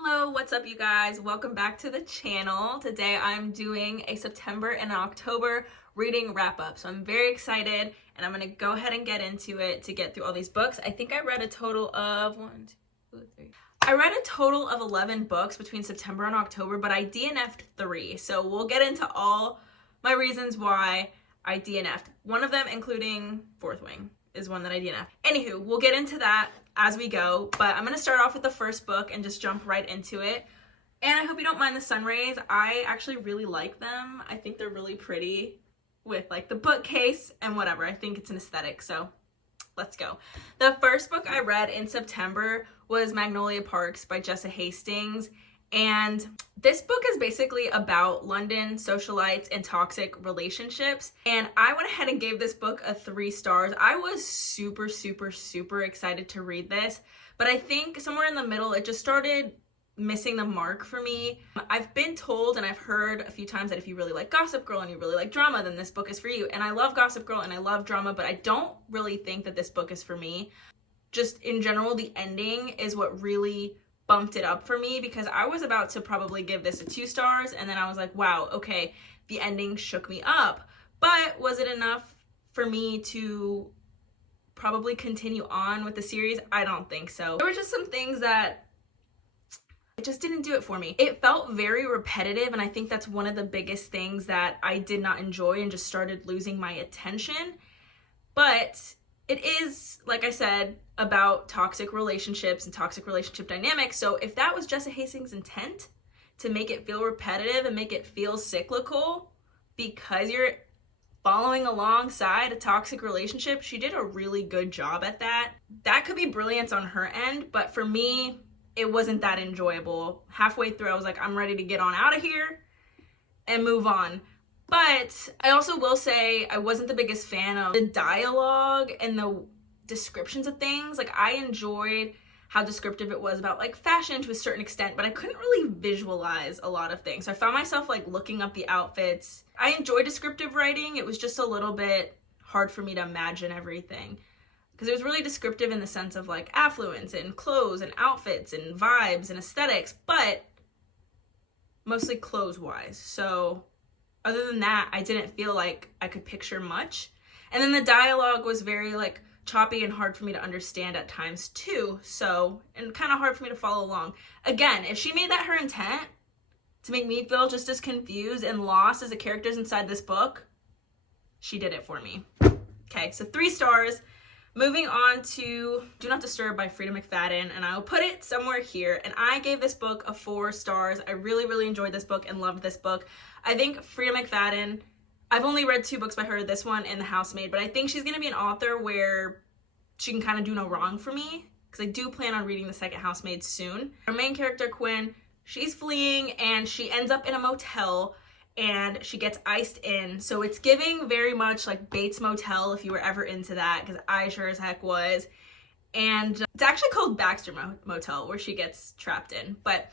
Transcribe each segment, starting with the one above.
Hello, what's up you guys? Welcome back to the channel. Today I'm doing a September and October reading wrap up. So I'm very excited and I'm gonna go ahead and get into it to get through all these books. I think I read a total of 11 books between September and October, but I DNF'd 3. So we'll get into all my reasons why I DNF'd. One of them, including Fourthwing, is one that I DNF'd. Anywho, we'll get into that as we go, but I'm gonna start off with the first book and just jump right into it. And I hope you don't mind the sun rays. I actually really like them. I think they're really pretty with like the bookcase and whatever. I think it's an aesthetic, so let's go. The first book I read in September was Magnolia Parks by Jessa Hastings. And this book is basically about London socialites and toxic relationships. And I went ahead and gave this book a 3 stars. I was super excited to read this, but I think somewhere in the middle, it just started missing the mark for me. I've been told and I've heard a few times that if you really like Gossip Girl and you really like drama, then this book is for you. And I love Gossip Girl and I love drama, but I don't really think that this book is for me. Just in general, the ending is what really bumped it up for me, because I was about to probably give this a 2 stars and then I was like, wow, okay, the ending shook me up. But was it enough for me to probably continue on with the series? I don't think so. There were just some things that it just didn't do it for me. It felt very repetitive, and I think that's one of the biggest things that I did not enjoy and just started losing my attention. But it is, like I said, about toxic relationships and toxic relationship dynamics. So if that was Jessa Hastings' intent, to make it feel repetitive and make it feel cyclical because you're following alongside a toxic relationship, she did a really good job at that. That could be brilliance on her end, but for me, it wasn't that enjoyable. Halfway through, I was like, I'm ready to get on out of here and move on. But I also will say I wasn't the biggest fan of the dialogue and the descriptions of things. Like, I enjoyed how descriptive it was about like fashion to a certain extent, but I couldn't really visualize a lot of things. So I found myself like looking up the outfits. I enjoy descriptive writing. It was just a little bit hard for me to imagine everything, because it was really descriptive in the sense of like affluence and clothes and outfits and vibes and aesthetics, but mostly clothes wise. So other than that, I didn't feel like I could picture much. And then the dialogue was very like choppy and hard for me to understand at times too. So, and kind of hard for me to follow along. Again, if she made that her intent, to make me feel just as confused and lost as the characters inside this book, she did it for me. Okay, so 3 stars. Moving on to Do Not Disturb by Freida McFadden, and I'll put it somewhere here. And I gave this book a 4 stars. I really enjoyed this book and loved this book. I think Freida McFadden, I've only read 2 books by her, this one and The Housemaid, but I think she's going to be an author where she can kind of do no wrong for me, because I do plan on reading the second Housemaid soon. Our main character, Quinn, she's fleeing and she ends up in a motel and she gets iced in. So it's giving very much like Bates Motel, if you were ever into that, because I sure as heck was. And it's actually called Baxter Motel, where she gets trapped in. But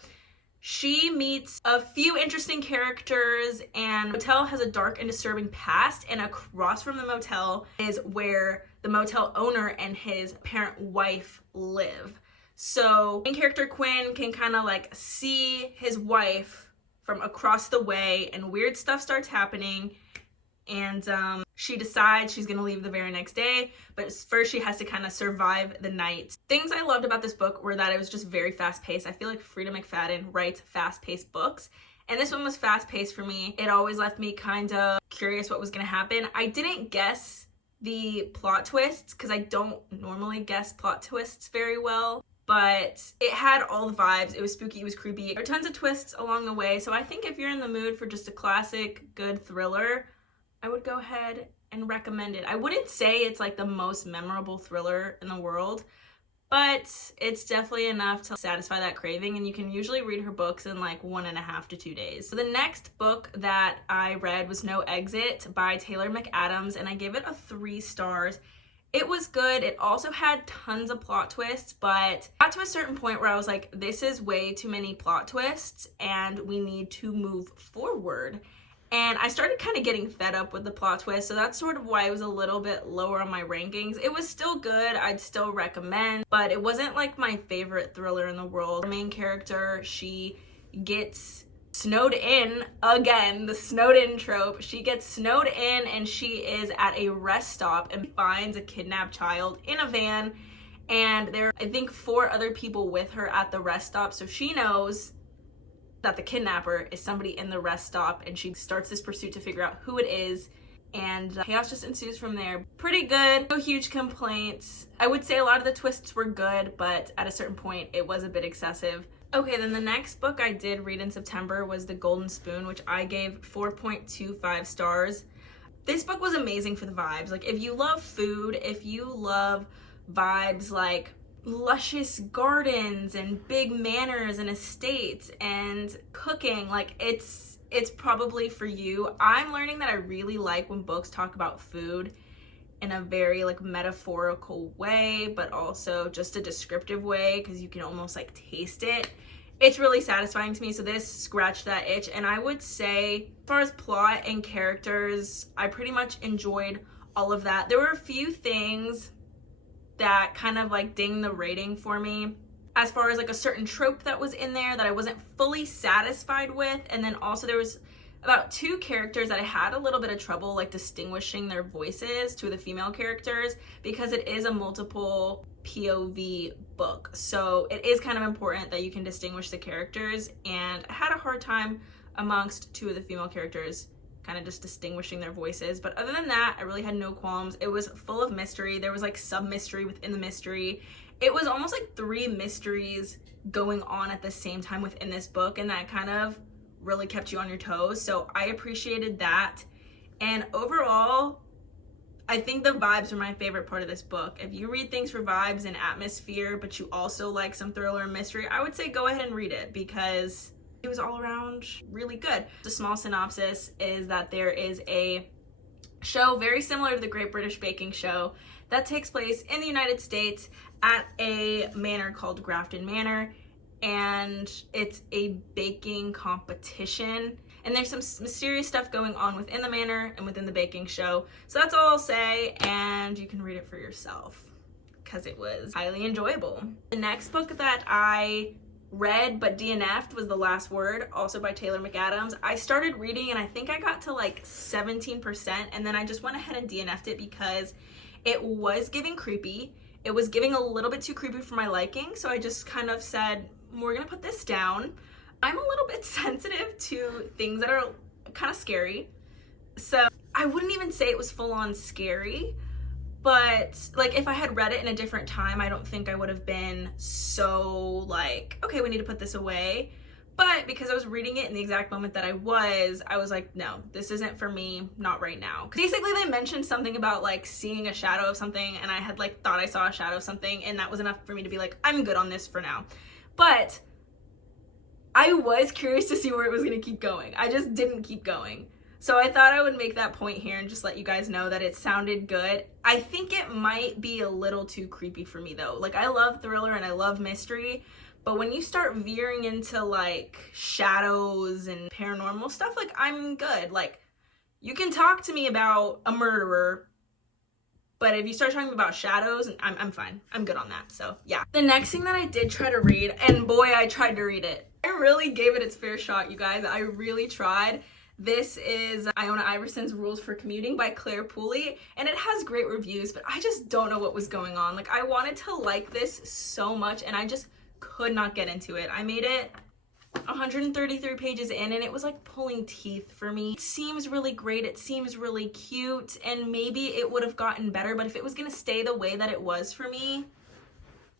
she meets a few interesting characters, and the motel has a dark and disturbing past, and across from the motel is where the motel owner and his parent wife live. So main character Quinn can kind of like see his wife from across the way, and weird stuff starts happening, and she decides she's gonna leave the very next day, but first she has to kind of survive the night. Things I loved about this book were that it was just very fast-paced. I feel like Freida McFadden writes fast-paced books, and this one was fast-paced for me. It always left me kind of curious what was gonna happen. I didn't guess the plot twists, because I don't normally guess plot twists very well, but it had all the vibes. It was spooky, it was creepy. There were tons of twists along the way, so I think if you're in the mood for just a classic good thriller, I would go ahead and recommend it. I wouldn't say it's like the most memorable thriller in the world, but it's definitely enough to satisfy that craving, and you can usually read her books in like 1.5 to 2 days. So the next book that I read was No Exit by Taylor McAdams, and I gave it a 3 stars. It was good. It also had tons of plot twists, but got to a certain point where I was like, this is way too many plot twists and we need to move forward. And I started kind of getting fed up with the plot twist, so that's sort of why it was a little bit lower on my rankings. It was still good, I'd still recommend, but it wasn't like my favorite thriller in the world. The main character, she gets snowed in again, the snowed in trope. She gets snowed in and she is at a rest stop and finds a kidnapped child in a van, and there are, I think, 4 other people with her at the rest stop, so she knows that the kidnapper is somebody in the rest stop, and she starts this pursuit to figure out who it is, and chaos just ensues from there. Pretty good, no huge complaints. I would say a lot of the twists were good, but at a certain point it was a bit excessive. Okay, then the next book I did read in September was The Golden Spoon, which I gave 4.25 stars. This book was amazing for the vibes. Like, if you love food, if you love vibes like luscious gardens and big manors and estates and cooking, like, it's probably for you. I'm learning that I really like when books talk about food in a very like metaphorical way, but also just a descriptive way, because you can almost like taste it. It's really satisfying to me, so this scratched that itch. And I would say, as far as plot and characters, I pretty much enjoyed all of that. There were a few things that kind of like dinged the rating for me, as far as like a certain trope that was in there that I wasn't fully satisfied with. And then also there was about 2 characters that I had a little bit of trouble like distinguishing their voices, 2 of the female characters, because it is a multiple POV book. So it is kind of important that you can distinguish the characters, and I had a hard time amongst 2 of the female characters kind of just distinguishing their voices. But other than that, I really had no qualms. It was full of mystery. There was like sub-mystery within the mystery. It was almost like 3 mysteries going on at the same time within this book, and that kind of really kept you on your toes. So I appreciated that. And overall, I think the vibes are my favorite part of this book. If you read things for vibes and atmosphere, but you also like some thriller and mystery, I would say go ahead and read it, because it was all around really good. The small synopsis is that there is a show very similar to the Great British Baking Show that takes place in the United States at a manor called Grafton Manor, and it's a baking competition, and there's some mysterious stuff going on within the manor and within the baking show. So that's all I'll say, and you can read it for yourself because it was highly enjoyable. The next book that I read but DNF'd was The Last Word, also by Taylor McAdams. I started reading and I think I got to like 17%, and then I just went ahead and DNF'd it because it was giving creepy. It was giving a little bit too creepy for my liking, so I just kind of said, we're gonna put this down. I'm a little bit sensitive to things that are kind of scary, so I wouldn't even say it was full on scary, but like if I had read it in a different time, I don't think I would have been so like, okay, we need to put this away. But because I was reading it in the exact moment that I was like, no, this isn't for me, not right now. Basically, they mentioned something about like seeing a shadow of something, and I had like thought I saw a shadow of something, and that was enough for me to be like, I'm good on this for now. But I was curious to see where it was gonna keep going. I just didn't keep going. So I thought I would make that point here and just let you guys know that it sounded good. I think it might be a little too creepy for me though. Like, I love thriller and I love mystery, but when you start veering into like shadows and paranormal stuff, like, I'm good. Like, you can talk to me about a murderer, but if you start talking about shadows, I'm fine. I'm good on that. So yeah. The next thing that I did try to read, and boy, I tried to read it. I really gave it its fair shot, you guys. I really tried. This is Iona Iverson's Rules for Commuting by Clare Pooley, and it has great reviews, but I just don't know what was going on. Like, I wanted to like this so much, and I just could not get into it. I made it 133 pages in, and it was like pulling teeth for me. It seems really great, it seems really cute, and maybe it would have gotten better, but if it was gonna stay the way that it was for me,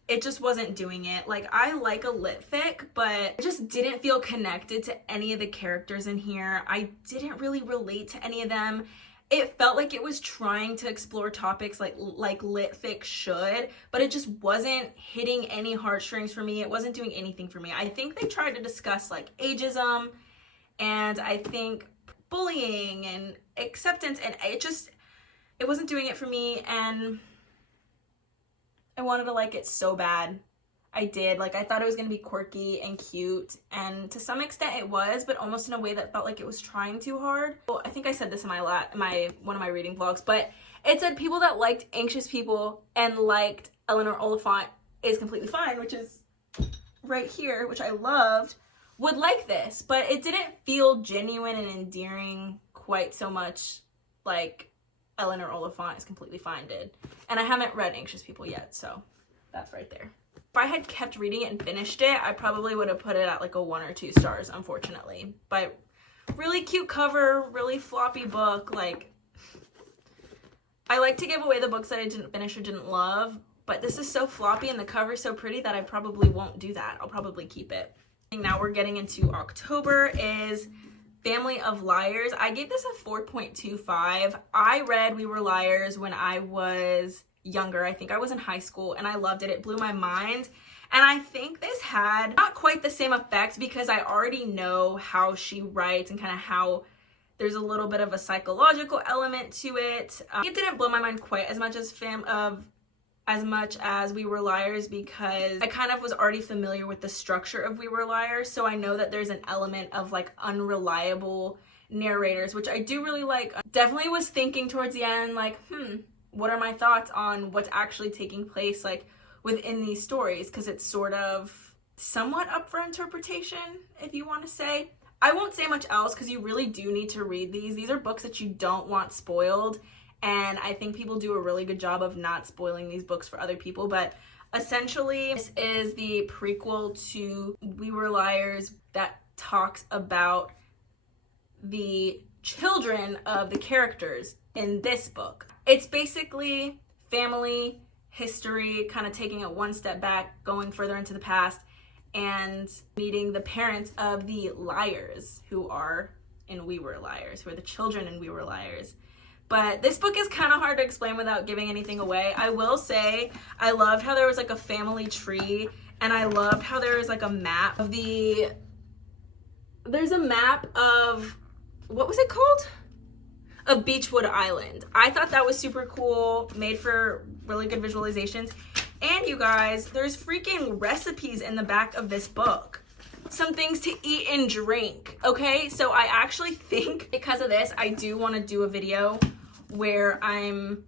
it just wasn't doing it. Like, I like a lit fic, but I just didn't feel connected to any of the characters in here. I didn't really relate to any of them. It felt like it was trying to explore topics like lit fic should, but it just wasn't hitting any heartstrings for me. It wasn't doing anything for me. I think they tried to discuss like ageism, and I think bullying and acceptance, and it wasn't doing it for me, and I wanted to like it so bad. I did. Like, I thought it was going to be quirky and cute, and to some extent it was, but almost in a way that felt like it was trying too hard. Well, I think I said this in one of my reading vlogs, but it said people that liked anxious people and liked Eleanor Oliphant is completely fine, which is right here, which I loved, would like this, but it didn't feel genuine and endearing quite so much like Eleanor Oliphant is completely fine did. And I haven't read Anxious People yet, so that's right there. If I had kept reading it and finished it, I probably would have put it at like a 1 or 2 stars, unfortunately. But really cute cover, really floppy book. Like, I like to give away the books that I didn't finish or didn't love, but this is so floppy and the cover's so pretty that I probably won't do that. I'll probably keep it. And now we're getting into October is Family of Liars. I gave this a 4.25. I read We Were Liars when I was younger. I think I was in high school, and I loved it. It blew my mind. And I think this had not quite the same effect because I already know how she writes and kind of how there's a little bit of a psychological element to it. It didn't blow my mind quite as much as We Were Liars because I kind of was already familiar with the structure of We Were Liars, so I know that there's an element of like unreliable narrators, which I do really like. Definitely was thinking towards the end like, what are my thoughts on what's actually taking place like within these stories, because it's sort of somewhat up for interpretation, if you want to say. I won't say much else because you really do need to read these. These are books that you don't want spoiled, and I think people do a really good job of not spoiling these books for other people. But essentially, this is the prequel to We Were Liars that talks about the children of the characters in this book. It's basically family history, kind of taking it one step back, going further into the past, and meeting the parents of the liars who are in We Were Liars, who are the children in We Were Liars. But this book is kind of hard to explain without giving anything away. I will say I loved how there was like a family tree, and I loved how there was like a map of there's a map of, what was it called? Of Beechwood Island. I thought that was super cool, made for really good visualizations. And you guys, there's freaking recipes in the back of this book. Some things to eat and drink, okay? So I actually think because of this, I do want to do a video where I'm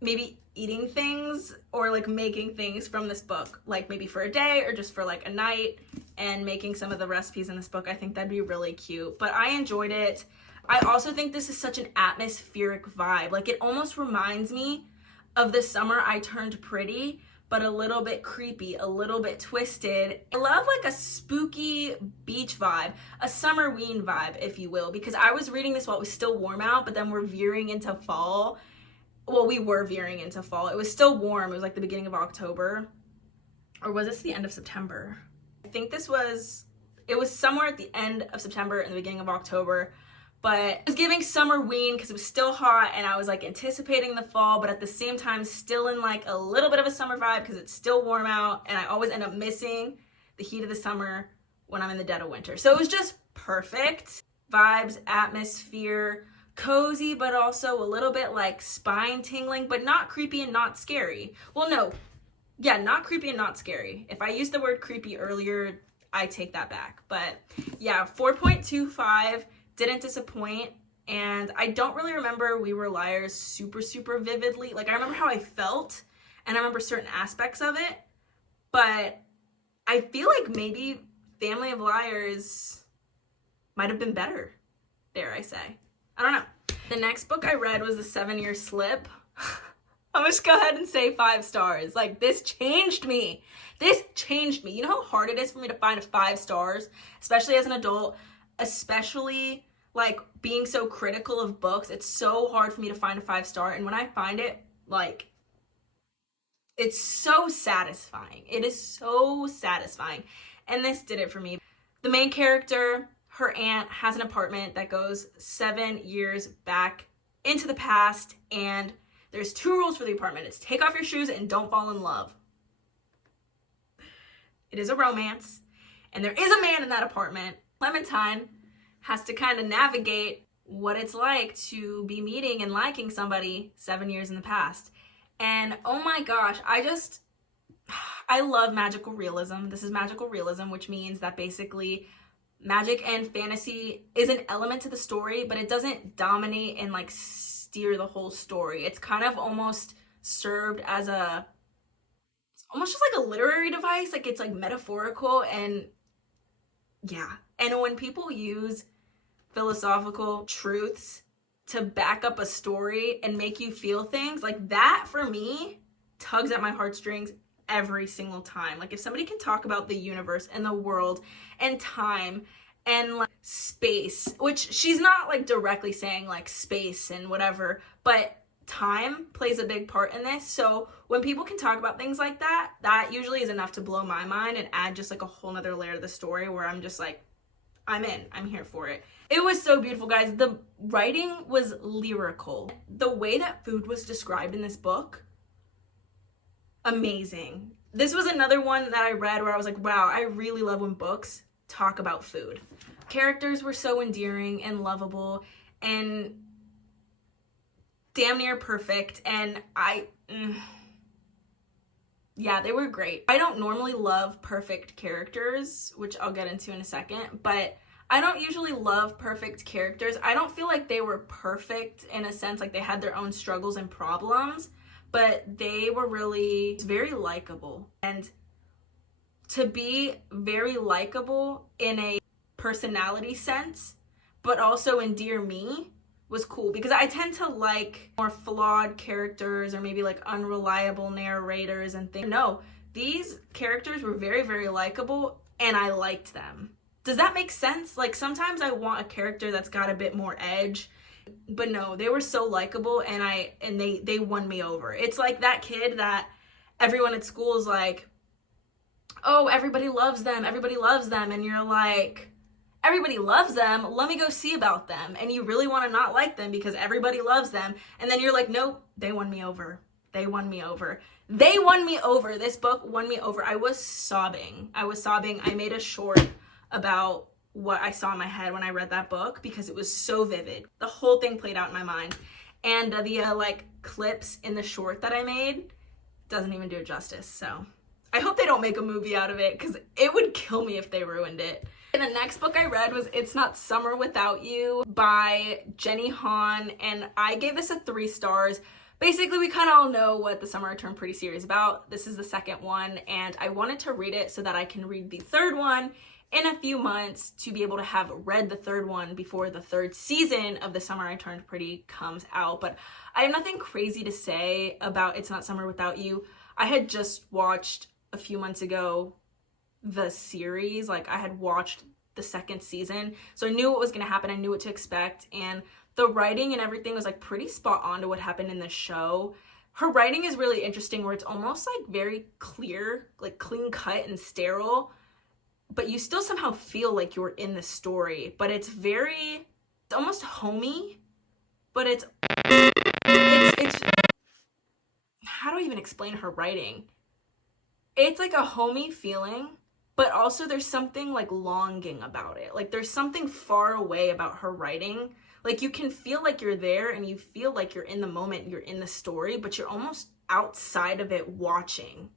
maybe eating things or like making things from this book, like maybe for a day or just for like a night, and making some of the recipes in this book. I think that'd be really cute, but I enjoyed it. I also think this is such an atmospheric vibe. Like, it almost reminds me of The Summer I Turned Pretty, but a little bit creepy, a little bit twisted. I love like a spooky beach vibe, a summerween vibe, if you will, because I was reading this while it was still warm out, but then we're veering into fall. Well, we were veering into fall. It was still warm. It was like the beginning of October. Or was this the end of September? I think it was somewhere at the end of September and the beginning of October. But it was giving summerween because it was still hot, and I was like anticipating the fall, but at the same time still in like a little bit of a summer vibe because it's still warm out, and I always end up missing the heat of the summer when I'm in the dead of winter. So it was just perfect. Vibes, atmosphere, cozy, but also a little bit like spine tingling, but not creepy and not scary. Well, no. Yeah, not creepy and not scary. If I used the word creepy earlier, I take that back. But yeah, 4.25. Didn't disappoint, and I don't really remember We Were Liars super vividly. Like, I remember how I felt, and I remember certain aspects of it, but I feel like maybe Family of Liars might have been better, dare I say. I don't know. The next book I read was The 7-Year Slip. I'm just go ahead and say 5 stars. Like, this changed me. This changed me. You know how hard it is for me to find 5 stars, especially as an adult, especially like being so critical of books. It's so hard for me to find a 5-star, and when I find it, like, it's so satisfying. It is so satisfying, and this did it for me. The main character, her aunt, has an apartment that goes 7 years back into the past, and there's 2 rules for the apartment. It's take off your shoes and don't fall in love. It is a romance, and there is a man in that apartment. Clementine has to kind of navigate what it's like to be meeting and liking somebody 7 years in the past. And oh my gosh, I just I love magical realism. This is magical realism, which means that basically magic and fantasy is an element to the story, but it doesn't dominate and like steer the whole story. It's kind of almost served as almost just like a literary device. Like, it's like metaphorical, and yeah. And when people use philosophical truths to back up a story and make you feel things, like that for me tugs at my heartstrings every single time. Like, if somebody can talk about the universe and the world and time and like space, which she's not like directly saying like space and whatever, but time plays a big part in this. So when people can talk about things like that, that usually is enough to blow my mind and add just like a whole nother layer to the story where I'm just like, I'm in, I'm here for it. It was so beautiful, guys. The writing was lyrical. The way that food was described in this book, amazing. This was another one that I read where I was like, wow, I really love when books talk about food. Characters were so endearing and lovable and damn near perfect, and yeah, they were great. I don't normally love perfect characters, which I'll get into in a second, but I don't usually love perfect characters. I don't feel like they were perfect in a sense, like they had their own struggles and problems, but they were really very likable. And to be very likable in a personality sense, but also endear me, was cool, because I tend to like more flawed characters or maybe like unreliable narrators and things. No, these characters were very, very likable, and I liked them. Does that make sense? Like, sometimes I want a character that's got a bit more edge, but no, they were so likable, and they won me over. It's like that kid that everyone at school is like, oh, everybody loves them, and you're like, everybody loves them, let me go see about them. And you really want to not like them because everybody loves them. And then you're like, nope, they won me over. They won me over. They won me over. This book won me over. I was sobbing. I made a short about what I saw in my head when I read that book because it was so vivid. The whole thing played out in my mind. And the like clips in the short that I made doesn't even do it justice. So I hope they don't make a movie out of it because it would kill me if they ruined it. And the next book I read was It's Not Summer Without You by Jenny Han, and I gave this a 3 stars. Basically, we kind of all know what the summer turned pretty serious about. This is the second one, and I wanted to read it so that I can read the third one in a few months to be able to have read the third one before the third season of The Summer I Turned Pretty comes out. But I have nothing crazy to say about It's Not Summer Without You. I had just watched a few months ago the series. Like, I had watched the second season, so I knew what was going to happen. I knew what to expect, and the writing and everything was like pretty spot on to what happened in the show. Her writing is really interesting where it's almost like very clear, like clean cut and sterile, but you still somehow feel like you're in the story. But it's almost homey, but it's how do I even explain her writing? It's like a homey feeling, but also there's something like longing about it. Like, there's something far away about her writing. Like, you can feel like you're there and you feel like you're in the moment, you're in the story, but you're almost outside of it watching.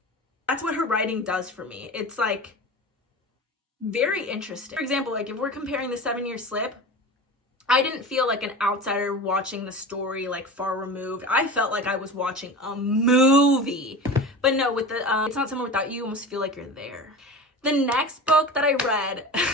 That's what her writing does for me. It's like very interesting. For example, like if we're comparing the 7-Year Slip, I didn't feel like an outsider watching the story, like far removed. I felt like I was watching a movie. But no, with the It's Not Summer Without You, you almost feel like you're there. The next book that I read that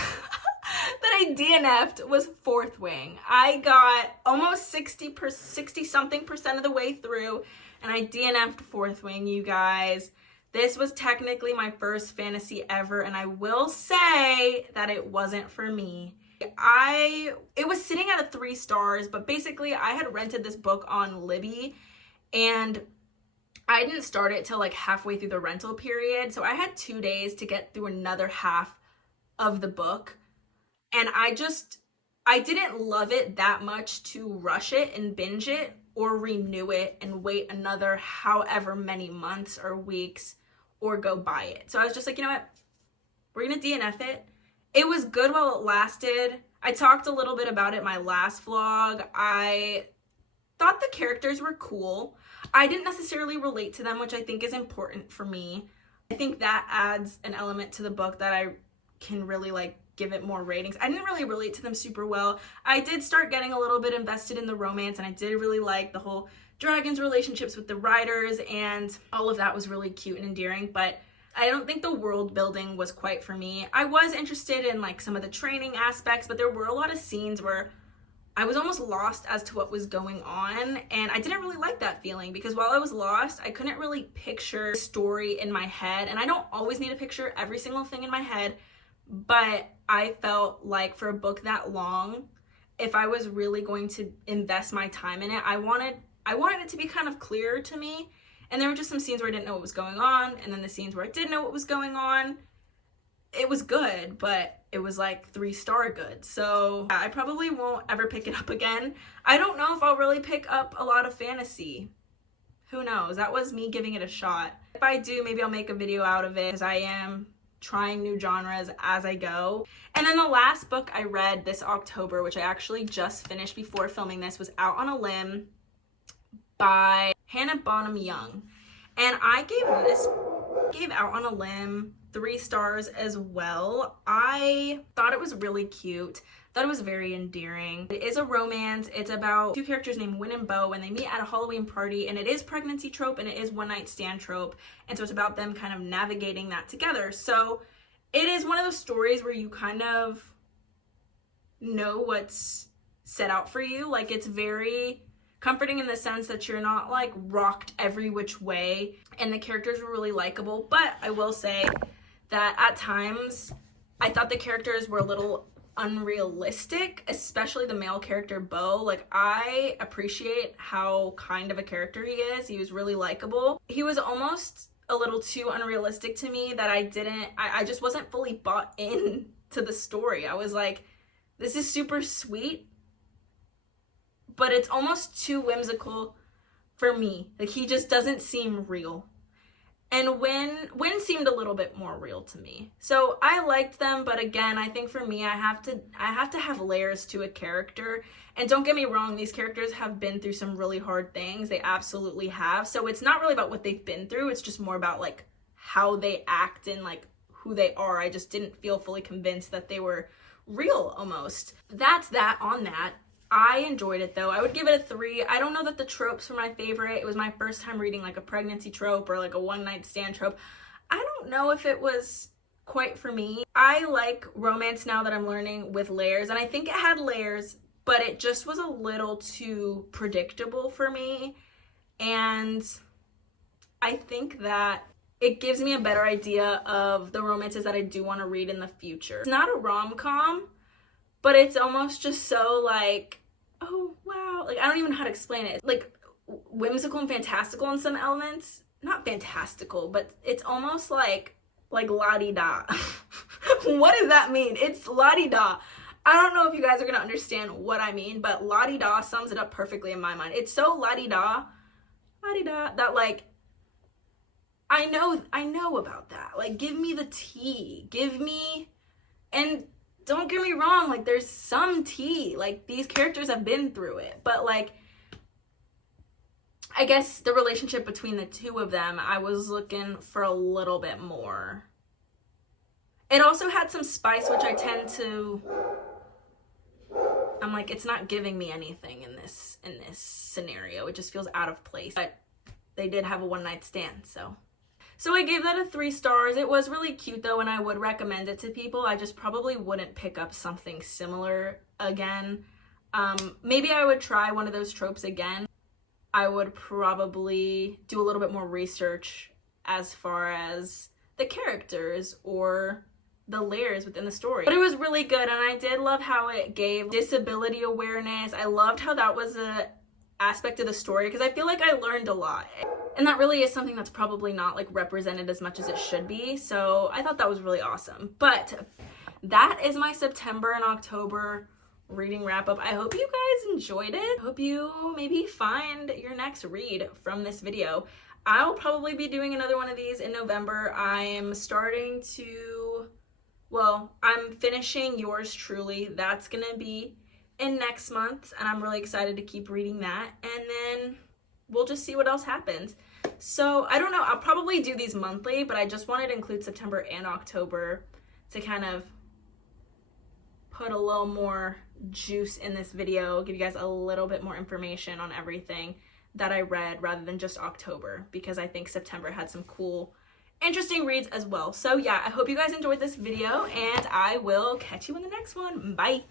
I DNF'd was Fourthwing. I got almost 60-something% of the way through, and I DNF'd Fourthwing, you guys. This was technically my first fantasy ever, and I will say that it wasn't for me. It was sitting at a 3 stars, but basically I had rented this book on Libby, and I didn't start it till like halfway through the rental period, so I had 2 days to get through another half of the book, and I didn't love it that much to rush it and binge it or renew it and wait another however many months or weeks or go buy it. So I was just like, you know what, we're gonna DNF it. It was good while it lasted. I talked a little bit about it in my last vlog. I thought the characters were cool. I didn't necessarily relate to them, which I think is important for me. I think that adds an element to the book that I can really like give it more ratings. I didn't really relate to them super well. I did start getting a little bit invested in the romance, and I did really like the whole dragons relationships with the riders, and all of that was really cute and endearing, but I don't think the world building was quite for me. I was interested in like some of the training aspects, but there were a lot of scenes where I was almost lost as to what was going on, and I didn't really like that feeling, because while I was lost, I couldn't really picture the story in my head, and I don't always need to picture every single thing in my head, but I felt like for a book that long, if I was really going to invest my time in it, I wanted it to be kind of clear to me. And there were just some scenes where I didn't know what was going on, and then the scenes where I did know what was going on, it was good, but it was like 3-star good. So I probably won't ever pick it up again. I don't know if I'll really pick up a lot of fantasy. Who knows? That was me giving it a shot. If I do, maybe I'll make a video out of it, because I am trying new genres as I go. And then the last book I read this October, which I actually just finished before filming this, was Out on a Limb by Bonam-Young. And I gave Out on a Limb 3 stars as well. I thought it was really cute. Thought it was very endearing. It is a romance. It's about 2 characters named Win and Bo, and they meet at a Halloween party, and it is pregnancy trope and it is one night stand trope, and so it's about them kind of navigating that together. So it is one of those stories where you kind of know what's set out for you. Like, it's very comforting in the sense that you're not like rocked every which way, and the characters were really likable. But I will say that at times I thought the characters were a little unrealistic, especially the male character Bo. Like, I appreciate how kind of a character he is. He was really likable. He was almost a little too unrealistic to me, that I just wasn't fully bought in to the story. I was like, this is super sweet, but it's almost too whimsical for me. Like, he just doesn't seem real. And Win seemed a little bit more real to me. So I liked them, but again, I think for me, I have to have layers to a character. And don't get me wrong, these characters have been through some really hard things. They absolutely have. So it's not really about what they've been through. It's just more about like how they act and like who they are. I just didn't feel fully convinced that they were real almost. That's that on that. I enjoyed it though. I would give it a 3. I don't know that the tropes were my favorite. It was my first time reading like a pregnancy trope or like a one night stand trope. I don't know if it was quite for me. I like romance now that I'm learning with layers, and I think it had layers, but it just was a little too predictable for me. And I think that it gives me a better idea of the romances that I do want to read in the future. It's not a rom-com, but it's almost just so like, oh wow, like I don't even know how to explain it. Like whimsical and fantastical in some elements. Not fantastical, but it's almost like la-di-da. What does that mean? It's la-di-da. I don't know if you guys are gonna understand what I mean, but la-di-da sums it up perfectly in my mind. It's so la-di-da, that like I know about that. Like, give me the tea. And don't get me wrong, like there's some tea. Like, these characters have been through it, but like I guess the relationship between the two of them, I was looking for a little bit more. It also had some spice, which I tend to, I'm like, it's not giving me anything in this scenario. It just feels out of place. But they did have a one night stand, so I gave that a 3 stars. It was really cute though, and I would recommend it to people. I just probably wouldn't pick up something similar again. Maybe I would try one of those tropes again. I would probably do a little bit more research as far as the characters or the layers within the story. But it was really good, and I did love how it gave disability awareness. I loved how that was a aspect of the story, because I feel like I learned a lot. And that really is something that's probably not like represented as much as it should be. So I thought that was really awesome. But that is my September and October reading wrap up. I hope you guys enjoyed it. I hope you maybe find your next read from this video. I'll probably be doing another one of these in November. I'm finishing Yours Truly. That's gonna be in next month, and I'm really excited to keep reading that, and then we'll just see what else happens. So I don't know, I'll probably do these monthly, but I just wanted to include September and October to kind of put a little more juice in this video, give you guys a little bit more information on everything that I read rather than just October, because I think September had some cool, interesting reads as well. So yeah, I hope you guys enjoyed this video, and I will catch you in the next one. Bye!